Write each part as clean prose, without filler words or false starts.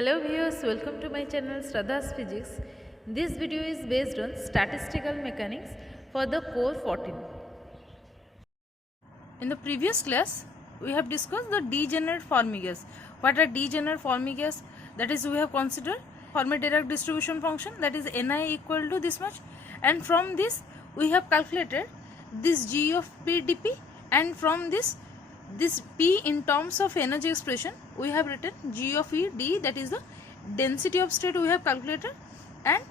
Hello viewers, welcome to my channel Shraddha's Physics. This video is based on statistical mechanics for the core 14. In the previous class, we have discussed the degenerate Fermi gas. What are degenerate Fermi gas? That is, we have considered Fermi-Dirac distribution function, that is Ni equal to this much, and from this we have calculated this G of P dP, and from this P in terms of energy expression we have written G of E d, that is the density of state we have calculated, and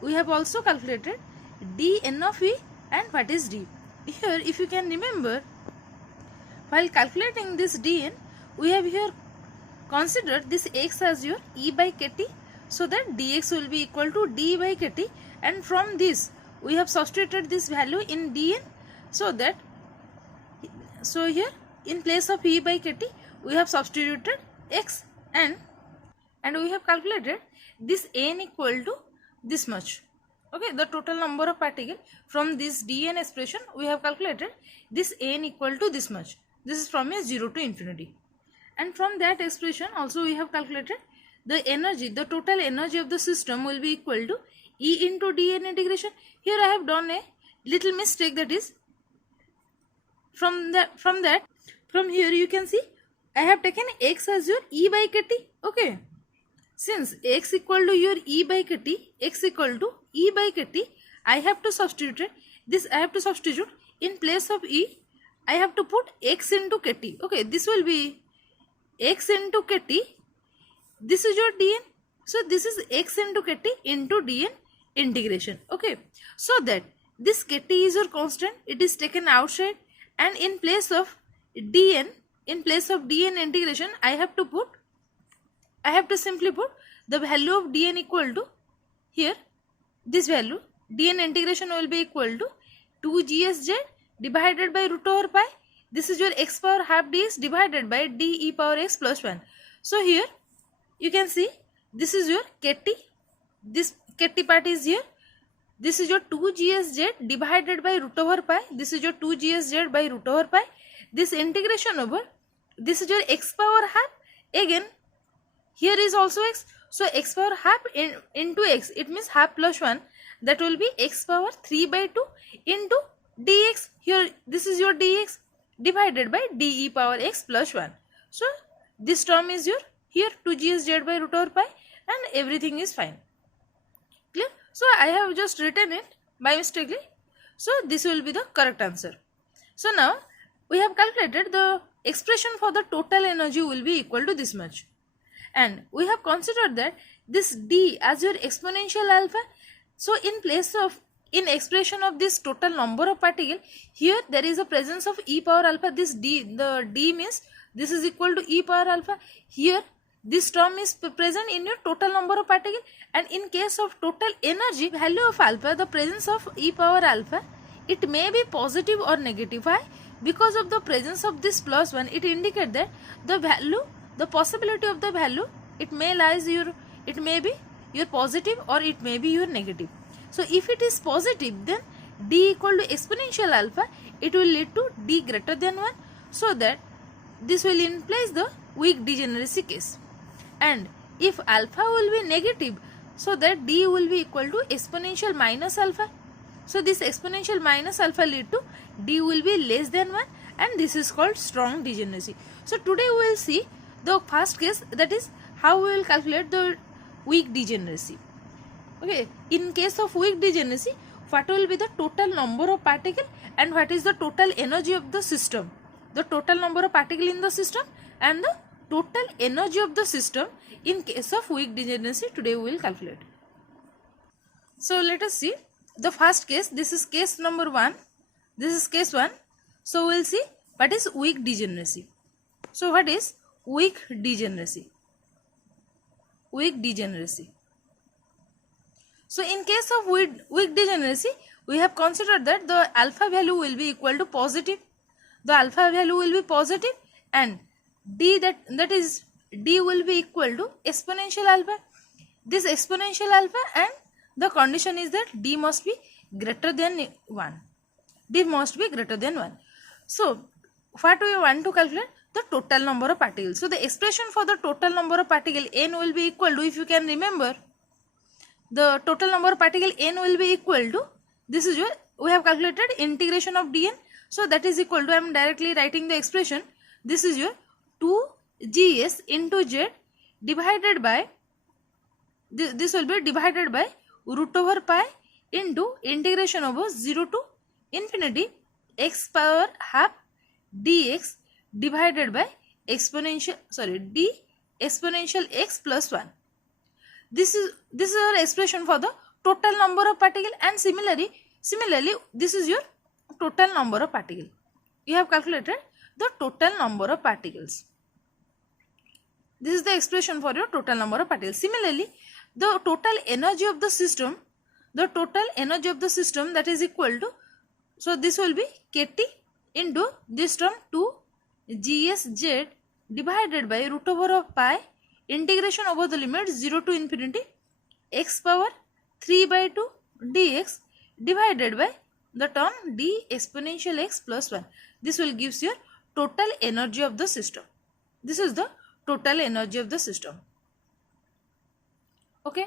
we have also calculated dN of E and what is d. Here if you can remember, while calculating this dN, we have here considered this x as your E by kt, so that dx will be equal to d by kt, and from this we have substituted this value in dN, so here in place of E by kt we have substituted x, and we have calculated this n equal to this much. Okay, the total number of particles from this dN expression we have calculated this n equal to this much. This is from a 0 to infinity, and from that expression also we have calculated the energy, the total energy of the system will be equal to E into dN integration. Here I have done a little mistake, that is from here you can see I have taken x as your E by kt. Okay, since x equal to your E by kt, x equal to E by kt, I have to substitute this. I have to substitute in place of E, I have to put x into kt. Okay, this will be x into kt. This is your dN. So this is x into kt into dN integration. Okay, so that this kt is your constant, it is taken outside, and in place of dN integration I have to simply put the value of dN equal to, here this value dN integration will be equal to 2GSZ divided by root over pi. This is your x power half dx divided by d e power x plus 1. So here you can see this is your kt, this kt part is here. This is your 2GSZ divided by root over pi. This is your 2GSZ by root over pi. This integration over, this is your x power half. Again, here is also x. So x power half into x, it means half plus 1. That will be x power 3 by 2 into dx. Here this is your dx divided by d e power x plus 1. So this term is your here 2GSZ by root over pi, and everything is fine. Clear? So I have just written it by mistakenly. So this will be the correct answer. So now we have calculated the expression for the total energy will be equal to this much, and we have considered that this d as your exponential alpha. So in place of, in expression of this total number of particles, here there is a presence of e power alpha. This d, the d means this is equal to e power alpha. Here this term is present in your total number of particles, and in case of total energy value of alpha, the presence of e power alpha, it may be positive or negative. Why? Because of the presence of this plus 1, it indicates that the value, the possibility of the value, it may be your positive or it may be your negative. So if it is positive, then d equal to exponential alpha, it will lead to d greater than 1, so that this will implies the weak degeneracy case. And if alpha will be negative, so that d will be equal to exponential minus alpha. So this exponential minus alpha lead to d will be less than 1, and this is called strong degeneracy. So today we will see the first case, that is how we will calculate the weak degeneracy. Okay, in case of weak degeneracy, what will be the total number of particles and what is the total energy of the system. The total number of particles in the system and the total energy of the system in case of weak degeneracy, today we will calculate. So let us see the first case. This is case number 1. This is case 1. So we will see what is weak degeneracy. So what is weak degeneracy? Weak degeneracy. So in case of weak degeneracy, we have considered that the alpha value will be equal to positive. The alpha value will be positive, and d, that is d will be equal to exponential alpha. This exponential alpha, and the condition is that d must be greater than 1. D must be greater than 1. So what we want to calculate? the total number of particles. So the expression for the total number of particle n will be equal to, if you can remember, the total number of particle n will be equal to, this is your, we have calculated integration of dn. So that is equal to, I am directly writing the expression, this is your 2gs into z divided by, this will be divided by root over pi into integration over 0 to infinity x power half dx divided by exponential, d exponential x plus 1. This is our expression for the total number of particle, and similarly this is your total number of particle. You have calculated the total number of particles. This is the expression for your total number of particles. Similarly, the total energy of the system, that is equal to, so this will be kT into this term 2gsz divided by root over of pi integration over the limit 0 to infinity x power 3 by 2 dx divided by the term d exponential x plus 1. This will gives your total energy of the system. This is the total energy of the system. Okay.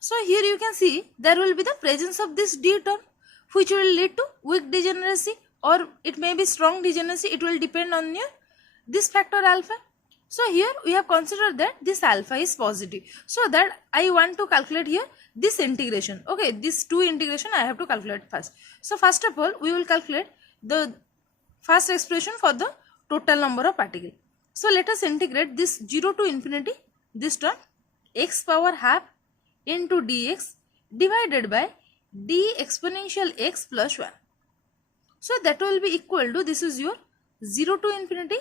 So here you can see there will be the presence of this d term, which will lead to weak degeneracy, or it may be strong degeneracy. It will depend on your this factor alpha. So here we have considered that this alpha is positive. So that I want to calculate here this integration. Okay, this 2 integration I have to calculate first. So first of all, we will calculate the first expression for the total number of particles. So let us integrate this 0 to infinity, this term x power half into dx divided by d exponential x plus 1. So that will be equal to, this is your 0 to infinity,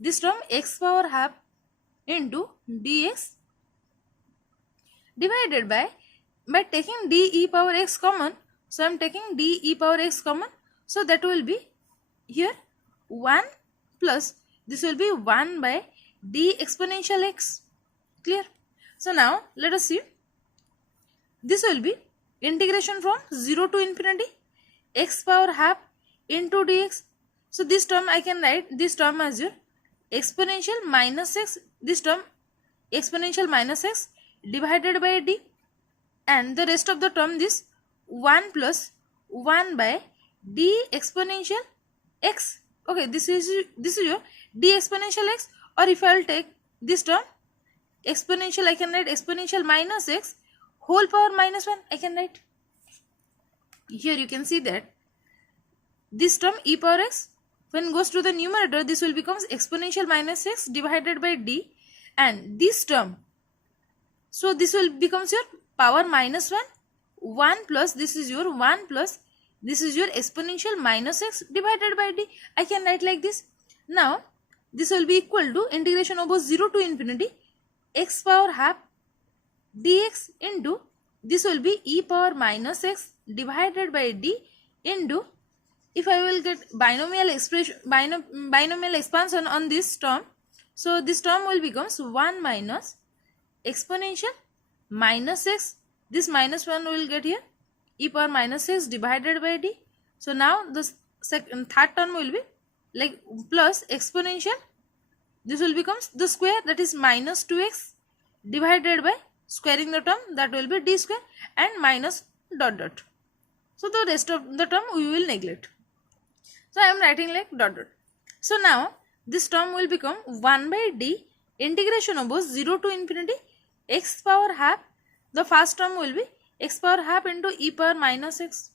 this term x power half into dx divided by taking d e power x common. So I am taking d e power x common. So that will be here 1 plus, this will be 1 by d exponential x. Clear? So now let us see. This will be integration from 0 to infinity x power half into dx. So this term I can write this term as your exponential minus x, this term exponential minus x divided by d, and the rest of the term this 1 plus 1 by d exponential x. Okay, this is your d exponential x, or if I will take this term exponential, I can write exponential minus x whole power minus 1, I can write. Here you can see that this term e power x, when goes to the numerator, this will becomes exponential minus x divided by d, and this term, so this will becomes your power minus 1 plus, this is your 1 plus, this is your exponential minus x divided by d. I can write like this. Now this will be equal to integration over 0 to infinity x power half dx into, this will be e power minus x divided by d into, if I will get binomial expression, binomial expansion on this term, so this term will becomes 1 minus exponential minus x, this minus 1 will get here e power minus x divided by d. So now the third term will be like plus exponential, this will becomes the square, that is minus 2x divided by squaring the term, that will be d square, and minus dot dot. So the rest of the term we will neglect. So I am writing like dot dot. So now this term will become 1 by d integration over 0 to infinity x power half, the first term will be x power half into e power minus x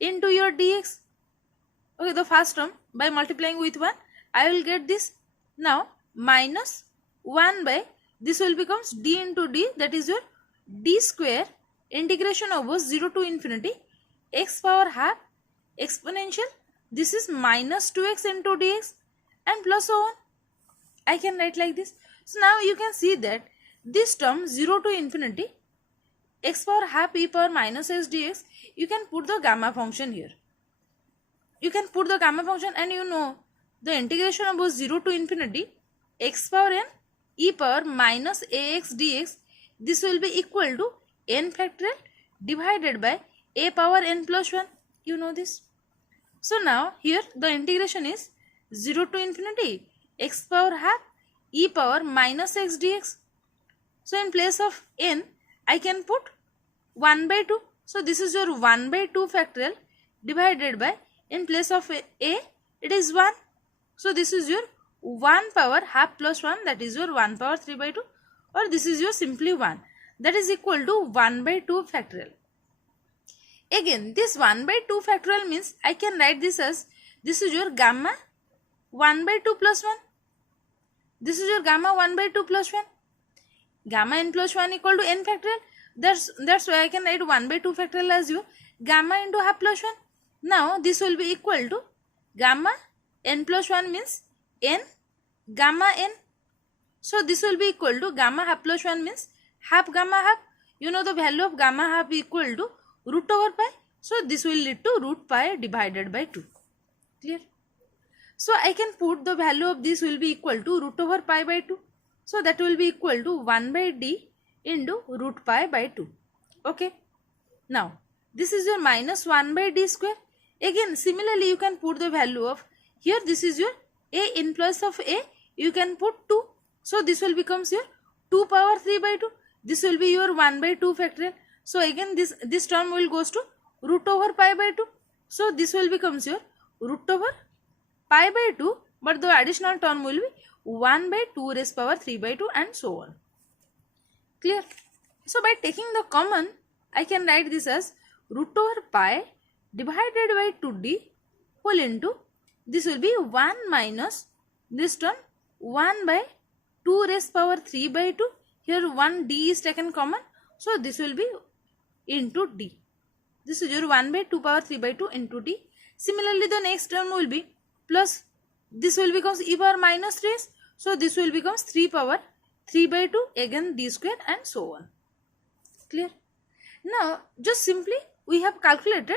into your dx. Okay, the first term by multiplying with 1, I will get this. Now minus 1 by, this will becomes d into d, that is your d square integration over 0 to infinity x power half exponential, this is minus 2x into dx, and plus so on. I can write like this. So now you can see that this term 0 to infinity x power half e power minus x dx, you can put the gamma function here. You can put the gamma function, and you know the integration over 0 to infinity x power n e power minus ax dx, this will be equal to n factorial divided by a power n plus 1. You know this. So now here the integration is 0 to infinity x power half e power minus x dx. So in place of n, I can put 1 by 2. So this is your 1 by 2 factorial divided by, in place of a it is 1. So this is your 1 power half plus 1, that is your 1 power 3 by 2, or this is your simply 1, that is equal to 1 by 2 factorial. Again, this 1 by 2 factorial means I can write this as, this is your gamma 1 by 2 plus 1. This is your gamma 1 by 2 plus 1. Gamma n plus 1 equal to n factorial. That's why I can write 1 by 2 factorial as your gamma into half plus 1. Now this will be equal to gamma n plus 1 means n gamma n. So this will be equal to gamma half plus 1 means half gamma half. You know the value of gamma half equal to root over pi. So this will lead to root pi divided by 2. Clear? So I can put the value of this will be equal to root over pi by 2. So that will be equal to 1 by d into root pi by 2. Okay. Now this is your minus 1 by d square. Again similarly you can put the value of, here this is your a, in place of a you can put 2. So this will becomes your 2 power 3 by 2. This will be your 1 by 2 factorial. So again this term will goes to root over pi by 2. So this will becomes your root over pi by 2, but the additional term will be 1 by 2 raised power 3 by 2 and so on. Clear? So by taking the common, I can write this as root over pi divided by 2d whole into, this will be 1 minus this term 1 by 2 raised power 3 by 2. Here 1 d is taken common. So this will be into d. This is your 1 by 2 power 3 by 2 into d. Similarly the next term will be plus, this will becomes e power minus 3. So this will becomes 3 power 3 by 2, again d square and so on. Clear? Now just simply we have calculated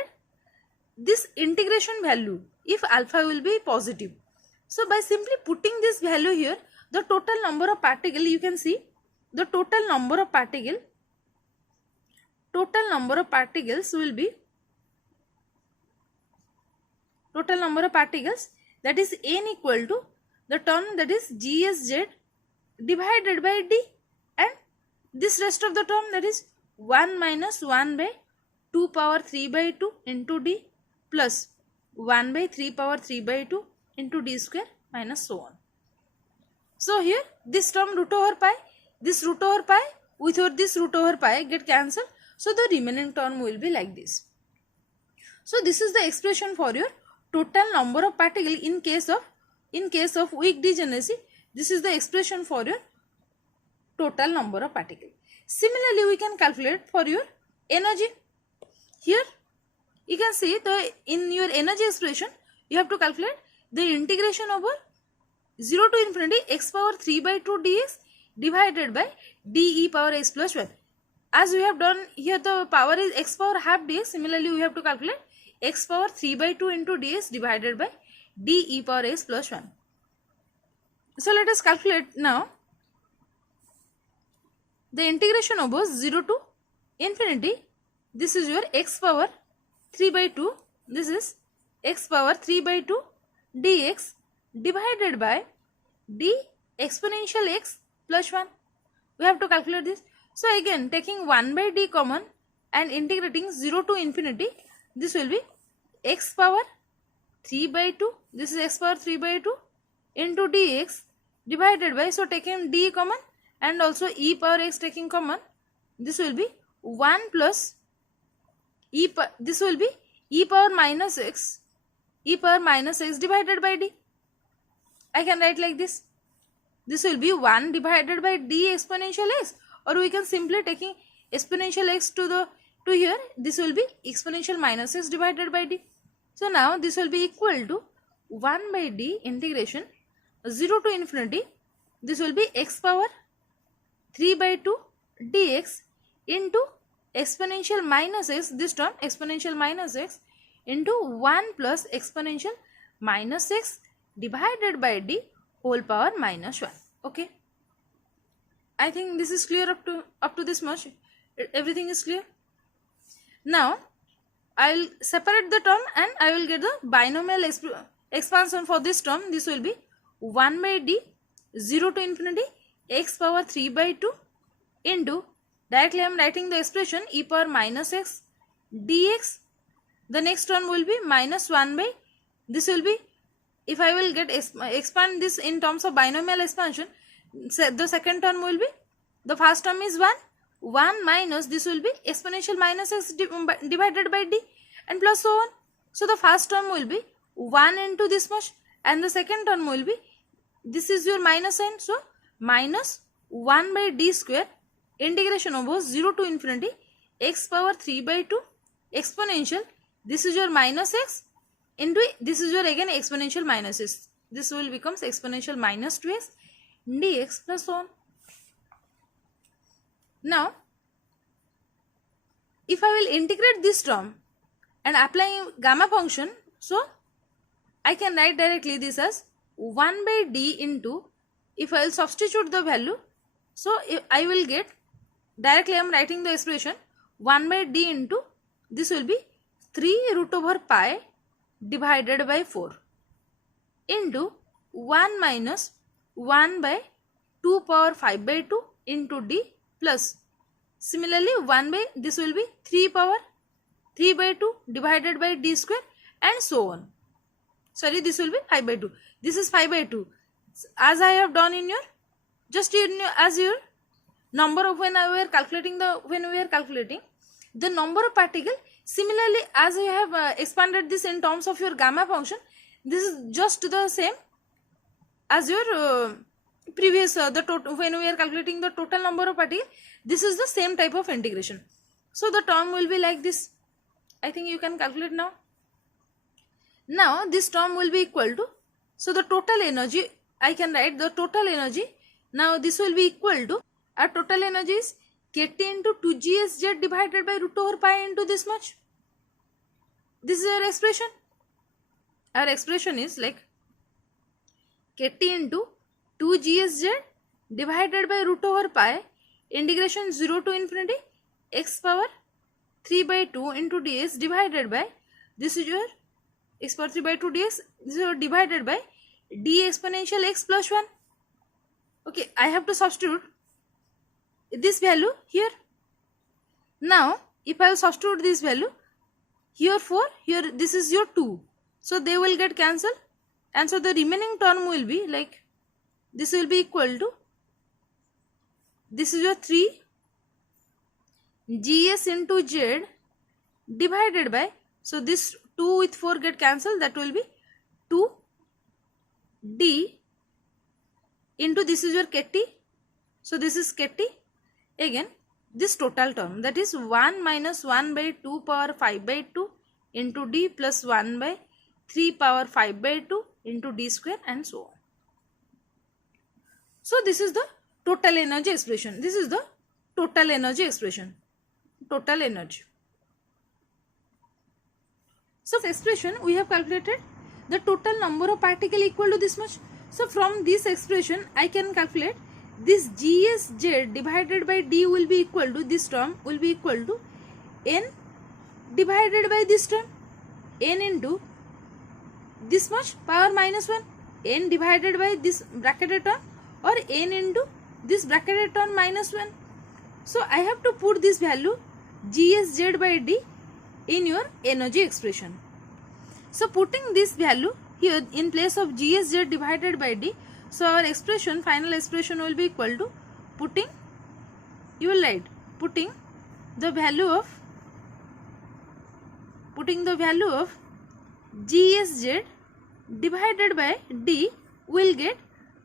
this integration value if alpha will be positive. So by simply putting this value here, the total number of particle, you can see the total number of particles will be, that is n equal to the term that is GSZ divided by d, and this rest of the term that is 1 minus 1 by 2 power 3 by 2 into d plus 1 by 3 power 3 by 2 into d square minus so on. So here this term root over pi, this root over pi with this root over pi get cancelled. So the remaining term will be like this. So this is the expression for your total number of particles in case of weak degeneracy. This is the expression for your total number of particles. Similarly, we can calculate for your energy. Here you can see in your energy expression you have to calculate the integration over 0 to infinity x power 3 by 2 dx divided by d e power x plus 1. As we have done here, the power is x power half dx. Similarly, we have to calculate x power 3 by 2 into dx divided by d e power x plus 1. So let us calculate now the integration over 0 to infinity. This is your x power 3 by 2. This is x power 3 by 2 dx divided by d exponential x plus 1. We have to calculate this. So again taking 1 by d common and integrating 0 to infinity, this will be x power 3 by 2. This is x power 3 by 2 into dx divided by, so taking d common and also e power x taking common, this will be 1 plus this will be e power minus x divided by d. I can write like this. This will be 1 divided by d exponential x, or we can simply taking exponential x to here, this will be exponential minus x divided by d. So now this will be equal to 1 by d integration 0 to infinity, this will be x power 3 by 2 dx into exponential minus x, this term exponential minus x into 1 plus exponential minus x divided by d whole power minus 1. Okay, I think this is clear up to this much. Everything is clear. Now I will separate the term and I will get the binomial expansion for this term. This will be 1 by d 0 to infinity x power 3 by 2 into, directly I am writing the expression e power minus x dx. The next term will be minus 1 by, this will be, if I will get expand this in terms of binomial expansion, the second term will be, the first term is 1 minus, this will be exponential minus x divided by d and plus so on. So the first term will be 1 into this much and the second term will be, this is your minus sign, so minus 1 by d square integration over 0 to infinity x power 3 by 2 exponential, this is your minus x into, this is your again exponential minus x, this will becomes exponential minus 2x dx plus so on. Now if I will integrate this term and apply gamma function, so I can write directly this as 1 by d into, if I will substitute the value, so I will get, directly I am writing the expression 1 by d into, this will be 3 root over pi divided by 4 into 1 minus 1 by 2 power 5 by 2 into d plus, similarly 1 by, this will be 3 power 3 by 2 divided by d square and so on. Sorry, this will be 5 by 2. This is 5 by 2. As I have done in your, just in your, as your number of, when we are calculating the number of particle, similarly as you have expanded this in terms of your gamma function, this is just the same as your previous, the total, when we are calculating the total number of particles, this is the same type of integration. So the term will be like this. I think you can calculate now. Now this term will be equal to, so the total energy, I can write the total energy. Now this will be equal to, our total energy is kT into 2gsz divided by root over pi into this much. This is our expression. Our expression is like kT into 2gsz divided by root over pi integration 0 to infinity x power 3 by 2 into ds divided by, this is your x power 3 by 2 dx, this is your divided by d exponential x plus 1. Okay, I have to substitute this value here. Now if I will substitute this value here 4, here this is your 2, so they will get cancelled, and so the remaining term will be like, this will be equal to, this is your 3 gs into z divided by, so this 2 with 4 get cancelled, that will be 2 d into, this is your kt, so this is kt, again this total term, that is 1 minus 1 by 2 power 5 by 2 into d plus 1 by 3 power 5 by 2 into d square and so on. So this is the total energy expression. This is the total energy expression. Total energy. So this expression we have calculated the total number of particles equal to this much. So from this expression I can calculate this gsz divided by d will be equal to, this term will be equal to n divided by this term, n into this much power minus 1, n divided by this bracketed term, or n into this bracketed term minus 1. So I have to put this value gsz by d in your energy expression. So putting this value here in place of gsz divided by d, so our expression, final expression will be equal to, putting, you will write, putting the value of gsz divided by d, will get,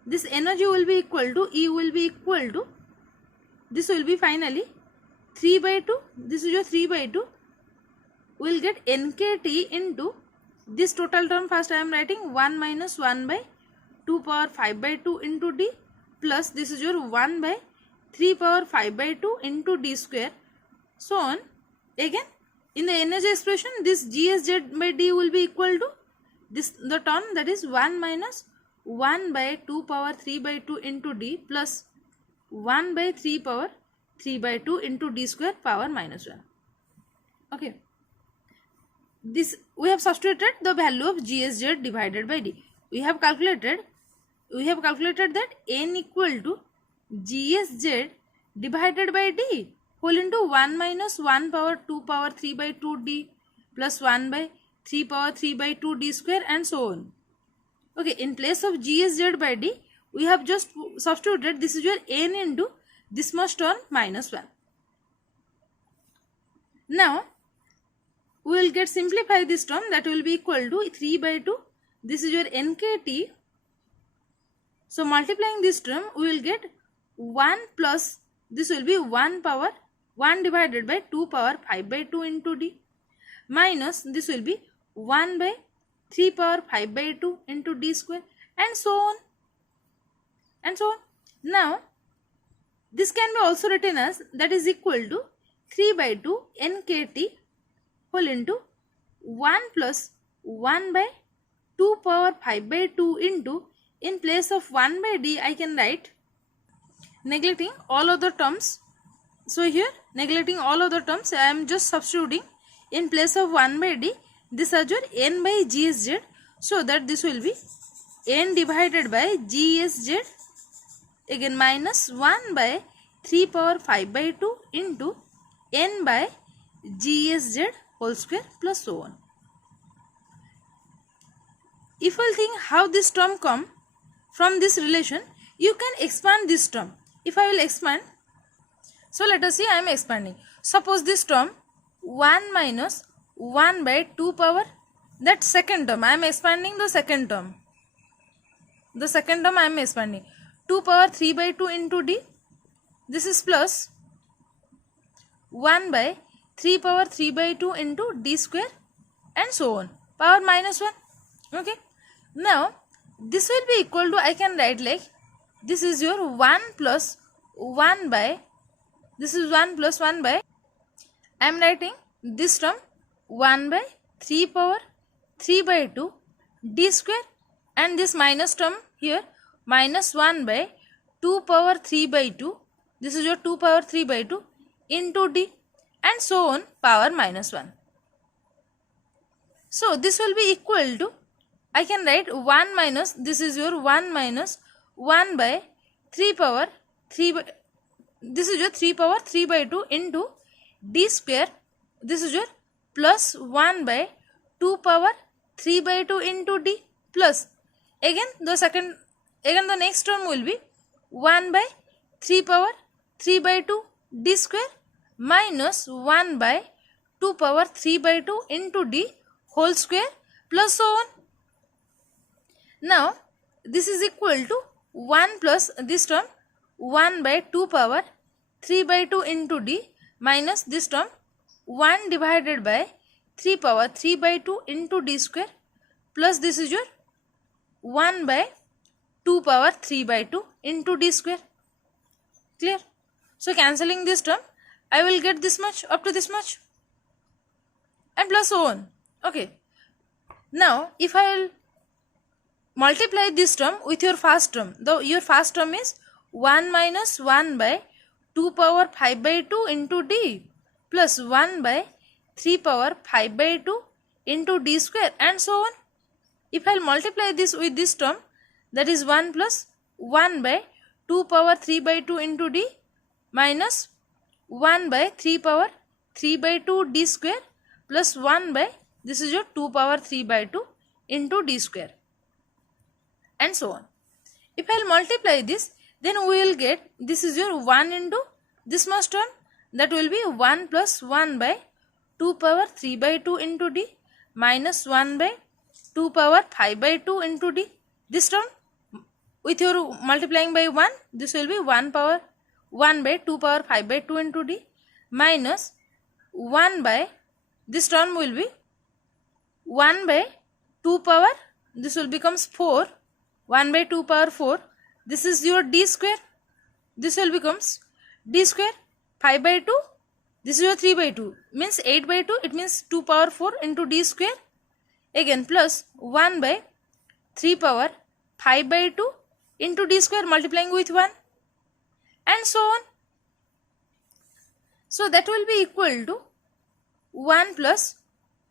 this energy will be equal to, E will be equal to, this will be finally 3 by 2, this is your 3 by 2, will get nkt into this total term, first I am writing 1 minus 1 by 2 power 5 by 2 into d plus, this is your 1 by 3 power 5 by 2 into d square, so on. Again in the energy expression, this gsz by d will be equal to this, the term, that is 1 minus 1 by 2 power 3 by 2 into d plus 1 by 3 power 3 by 2 into d square power minus 1. Okay, this we have substituted the value of gsz divided by d. We have calculated we have calculated that n equal to GSZ divided by D whole into 1 minus 1 power 2 power 3 by 2 D plus 1 by 3 power 3 by 2 D square and so on. Okay, in place of GSZ by D, we have just substituted this is your n into this much term minus 1. Now, we will get simplify this term, that will be equal to 3 by 2. This is your nkt. So, multiplying this term, we will get 1 plus, this will be 1 power 1 divided by 2 power 5 by 2 into D minus this will be 1 by 3 power 5 by 2 into D square and so on and so on. Now, this can be also written as that is equal to 3 by 2 nkt whole into 1 plus 1 by 2 power 5 by 2 into, in place of 1 by D I can write, neglecting all other terms. So here neglecting all other terms I am just substituting in place of 1 by D this is your n by GSZ, so that this will be n divided by GSZ again minus 1 by 3 power 5 by 2 into n by GSZ whole square plus so on. If you think how this term come from this relation, you can expand this term. If I will expand, so let us see I am expanding. Suppose this term 1 minus 1 by 2 power, that second term I am expanding the second term. The second term I am expanding 2 power 3 by 2 into D. This is plus 1 by 3 power 3 by 2 into D square and so on. Power minus 1. Okay. Now, this will be equal to, I can write like, this is your 1 plus 1 by, this is 1 plus 1 by, I am writing this term 1 by 3 power 3 by 2 D square and this minus term here minus 1 by 2 power 3 by 2, this is your 2 power 3 by 2 into D and so on power minus 1. So, this will be equal to, I can write 1 minus, this is your 1 minus 1 by 3 power 3 by, this is your 3 power 3 by 2 into D square, this is your plus 1 by 2 power 3 by 2 into D plus, again the next term will be 1 by 3 power 3 by 2 D square minus 1 by 2 power 3 by 2 into D whole square plus so on. Now, this is equal to 1 plus this term 1 by 2 power 3 by 2 into D minus this term 1 divided by 3 power 3 by 2 into D square plus this is your 1 by 2 power 3 by 2 into D square. Clear? So, cancelling this term, I will get this much up to this much and plus so on. Okay. Now, if I will multiply this term with your first term, though your first term is 1 minus 1 by 2 power 5 by 2 into D plus 1 by 3 power 5 by 2 into D square and so on. If I will multiply this with this term, that is 1 plus 1 by 2 power 3 by 2 into D minus 1 by 3 power 3 by 2 D square plus 1 by, this is your 2 power 3 by 2 into D square and so on. If I will multiply this, then we will get, this is your 1 into this much term, that will be 1 plus 1 by 2 power 3 by 2 into D minus 1 by 2 power 5 by 2 into D. This term with your multiplying by 1, this will be 1 power 1 by 2 power 5 by 2 into D minus 1 by, this term will be 1 by 2 power, this will becomes 4, 1 by 2 power 4, this is your D square, this will becomes D square 5 by 2, this is your 3 by 2, means 8 by 2, it means 2 power 4 into D square, again plus 1 by 3 power 5 by 2 into D square multiplying with 1 and so on. So, that will be equal to 1 plus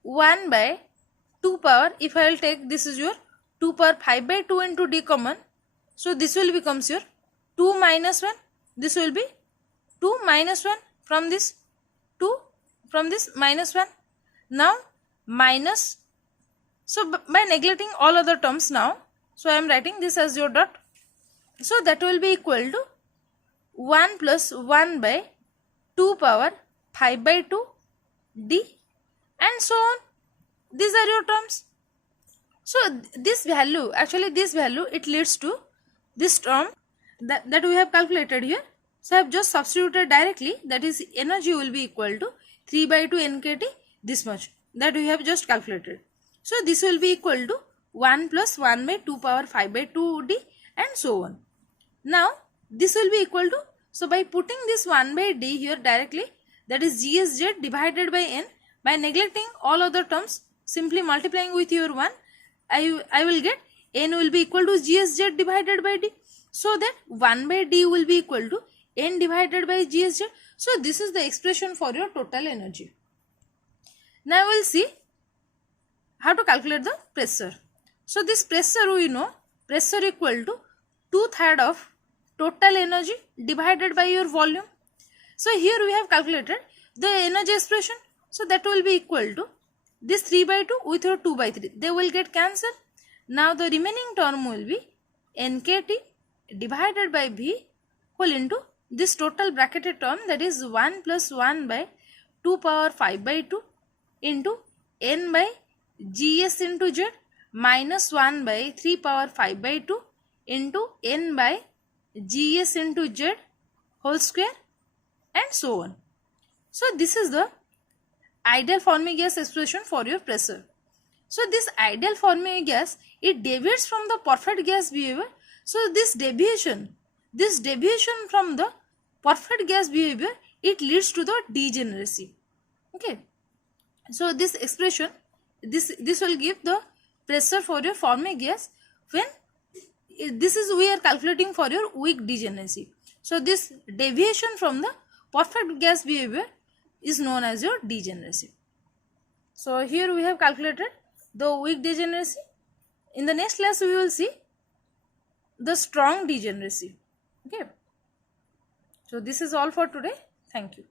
1 by 2 power, if I will take, this is your 2 power 5 by 2 into D common, So this will becomes your 2 minus 1. This will be 2 minus 1 from this 2 from this minus 1. Now minus, so by neglecting all other terms now, so I am writing this as your dot. So that will be equal to 1 plus 1 by 2 power 5 by 2 d and so on. These are your terms. So this value, actually this value, it leads to this term that we have calculated here. So I have just substituted directly, that is energy will be equal to 3 by 2 nkt, this much that we have just calculated. So this will be equal to 1 plus 1 by 2 power 5 by 2 d and so on. Now this will be equal to, so by putting this 1 by d here directly, that is GSZ divided by n, by neglecting all other terms, simply multiplying with your 1, I will get n will be equal to GSZ divided by d. So that 1 by d will be equal to n divided by GSZ. So this is the expression for your total energy. Now we will see how to calculate the pressure. So this pressure, we know pressure equal to 2/3 of total energy divided by your volume. So here we have calculated the energy expression. So that will be equal to this 3 by 2 with your 2 by 3. They will get cancelled. Now the remaining term will be nkt divided by V whole into this total bracketed term, that is 1 plus 1 by 2 power 5 by 2 into n by Gs into Z minus 1 by 3 power 5 by 2 into n by Gs into Z whole square and so on. So this is the ideal Fermi gas expression for your pressure. So this ideal Fermi gas, it deviates from the perfect gas behavior. So this deviation from the perfect gas behavior, it leads to the degeneracy. Okay. So this expression, this will give the pressure for your Fermi gas when this is, we are calculating for your weak degeneracy. So this deviation from the perfect gas behavior is known as your degeneracy. So here we have calculated the weak degeneracy. In the next class we will see the strong degeneracy. Okay. So this is all for today. Thank you.